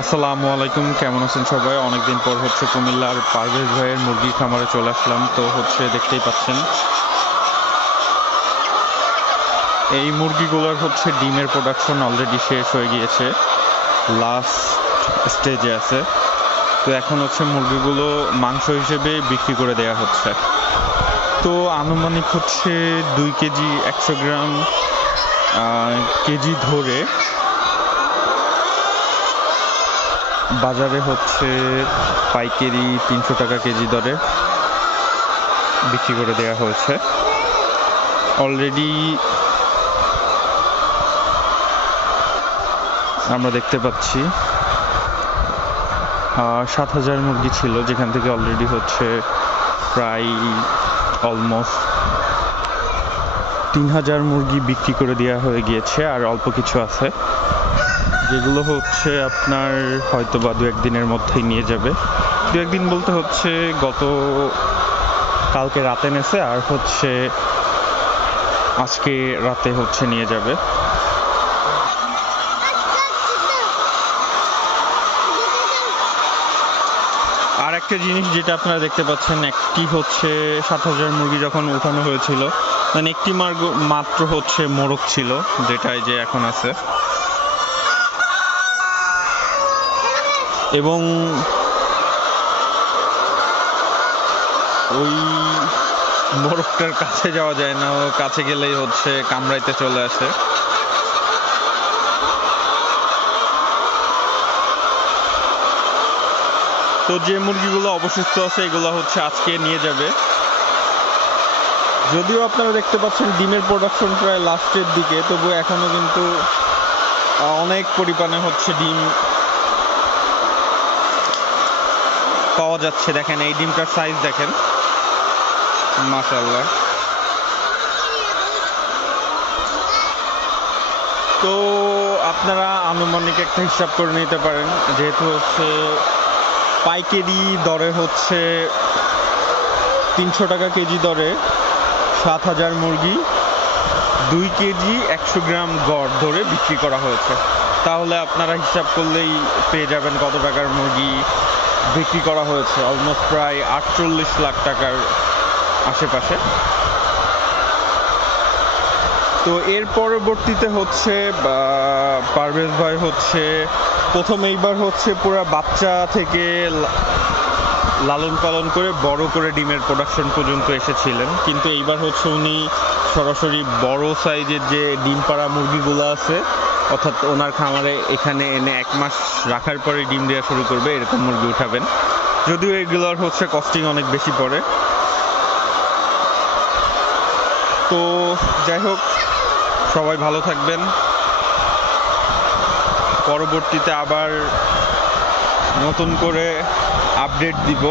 আসসালামু আলাইকুম, কেমন আছেন সবাই? অনেকদিন পর কুমিল্লার পারভেজ ভাইয়ের মুরগি খামারে চলে আসলাম। তো দেখতেই পাচ্ছেন এই মুরগিগুলোর ডিমের প্রোডাকশন অলরেডি শেষ হয়ে গিয়েছে, লাস্ট স্টেজে আছে। তো এখন মুরগিগুলো মাংস হিসেবে বিক্রি করে দেয়া হচ্ছে। তো আনুমানিক 2 কেজি 100 গ্রাম কেজি ধরে বাজারে পাইকারি 300 টাকা কেজি দরে বিক্রি করে দেওয়া হয়েছে। অলরেডি আমরা দেখতে পাচ্ছি 7,000 মুরগি ছিল, যেখান থেকে অলরেডি প্রায় অলমোস্ট 3,000 মুরগি বিক্রি করে দেওয়া হয়ে গিয়েছে। আর অল্প কিছু আছে যেগুলো আপনার হয়তো বা 2-1 দিনের মধ্যেই নিয়ে যাবে। 2-1 দিন বলতে গত কালকে রাতে নেছে, আর আজকে রাতে নিয়ে যাবে। আর একটা জিনিস যেটা আপনারা দেখতে পাচ্ছেন, একটি 7,000 মুরগি যখন উঠানো হয়েছিল, মানে একটি মাত্র মোরগ ছিল, যেটাই যে এখন আছে। এবং ওই মোরগটার কাছে যাওয়া যায় না, ও কাছে গেলেই কামড়াইতে চলে আসে। তো যে মুরগিগুলো অবশিষ্ট আছে এগুলো আজকে নিয়ে যাবে। যদিও আপনারা দেখতে পাচ্ছেন ডিমের প্রোডাকশন প্রায় লাস্টের দিকে, তবু এখনো কিন্তু অনেক পরিমাণে ডিম পাওয়া যাচ্ছে। দেখেন এই ডিমটার সাইজ দেখেন, মাশাআল্লাহ। তো আপনারা আনুমানিক একটা হিসাব করে নিতে পারেন, যেহেতু পাইকারি দরে 300 টাকা কেজি দরে 7,000 মুরগি 2 কেজি 100 গ্রাম গড় ধরে বিক্রি করা হয়েছে। তাহলে আপনারা হিসাব করলেই পেয়ে যাবেন কত টাকার মুরগি বিক্রি করা হয়েছে। অলমোস্ট প্রায় 48 লাখ টাকার আশেপাশে। তো এর পরবর্তীতে পারভেজ ভাই প্রথম এইবার পুরো বাচ্চা থেকে লালন পালন করে বড় করে ডিমের প্রোডাকশন পর্যন্ত এসেছিলেন, কিন্তু এইবার উনি সরাসরি বড় সাইজের যে ডিম পাড়া মুরগিগুলো আছে, অর্থাৎ ওনার খামারে এখানে এনে 1 মাস রাখার পরে ডিম দেওয়া শুরু করবে, এরকম মুরগি উঠাবেন। যদিও এগুলোর কস্টিং অনেক বেশি পড়ে। তো যাই হোক, সবাই ভালো থাকবেন। পরবর্তীতে আবার নতুন করে আপডেট দিব।